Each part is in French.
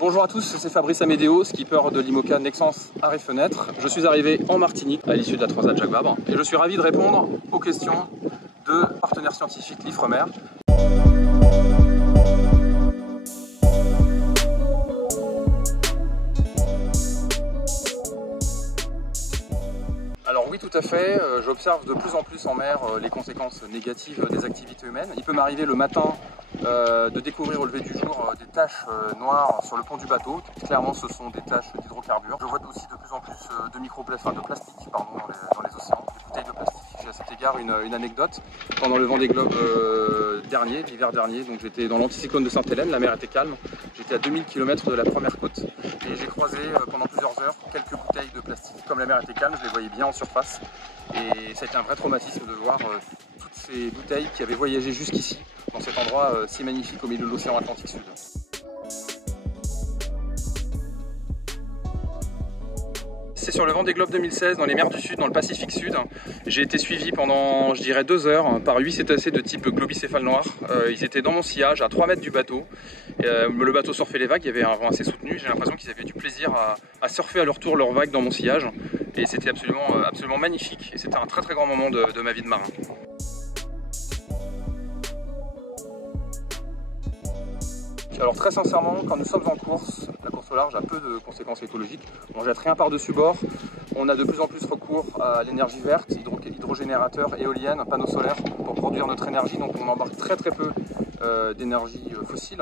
Bonjour à tous, c'est Fabrice Amédéo, skipper de l'IMOCA Nexans Arrêt Fenêtre. Je suis arrivé en Martinique à l'issue de la Transat Jacques Vabre et je suis ravi de répondre aux questions de partenaires scientifiques l'IFREMER. Alors oui, tout à fait, j'observe de plus en plus en mer les conséquences négatives des activités humaines. Il peut m'arriver le matin de découvrir au lever du jour des taches noires sur le pont du bateau. Clairement, ce sont des taches d'hydrocarbures. Je vois aussi de plus en plus de plastique dans les océans, des bouteilles de plastique. J'ai à cet égard une anecdote. Pendant le Vendée Globe l'hiver dernier, donc j'étais dans l'anticyclone de Sainte-Hélène, la mer était calme. J'étais à 2000 km de la première côte et j'ai croisé pendant plusieurs heures quelques bouteilles de plastique. Comme la mer était calme, je les voyais bien en surface et ça a été un vrai traumatisme de voir toutes ces bouteilles qui avaient voyagé jusqu'ici, dans cet endroit si magnifique au milieu de l'océan Atlantique Sud. C'est sur le Vendée Globe 2016, dans les mers du Sud, dans le Pacifique Sud. J'ai été suivi pendant, je dirais, 2 heures par 8 cétacés de type globicéphale noir. Ils étaient dans mon sillage, à 3 mètres du bateau. Le bateau surfait les vagues, il y avait un vent assez soutenu. J'ai l'impression qu'ils avaient du plaisir à surfer à leur tour leurs vagues dans mon sillage. Et c'était absolument magnifique. Et c'était un très grand moment de ma vie de marin. Alors très sincèrement, quand nous sommes en course, la course au large a peu de conséquences écologiques. On jette rien par-dessus bord, on a de plus en plus recours à l'énergie verte, hydrogénérateurs, éoliennes, panneaux solaires pour produire notre énergie, donc on embarque très peu d'énergie fossile.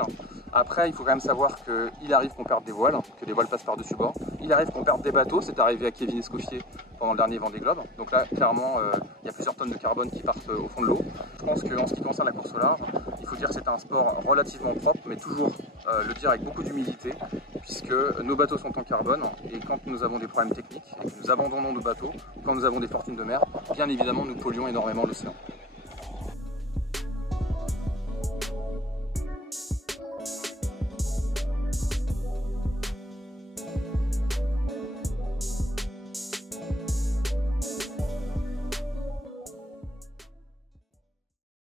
Après, il faut quand même savoir qu'il arrive qu'on perde des voiles, que des voiles passent par-dessus bord. Il arrive qu'on perde des bateaux, c'est arrivé à Kevin Escoffier pendant le dernier Vendée Globe. Donc là, clairement, il y a plusieurs tonnes de carbone qui partent au fond de l'eau. Je pense qu'en ce qui concerne la course au large, il faut dire que c'est un sport relativement propre, mais toujours le dire avec beaucoup d'humilité, puisque nos bateaux sont en carbone, et quand nous avons des problèmes techniques, et que nous abandonnons nos bateaux, quand nous avons des fortunes de mer, bien évidemment, nous polluons énormément l'océan.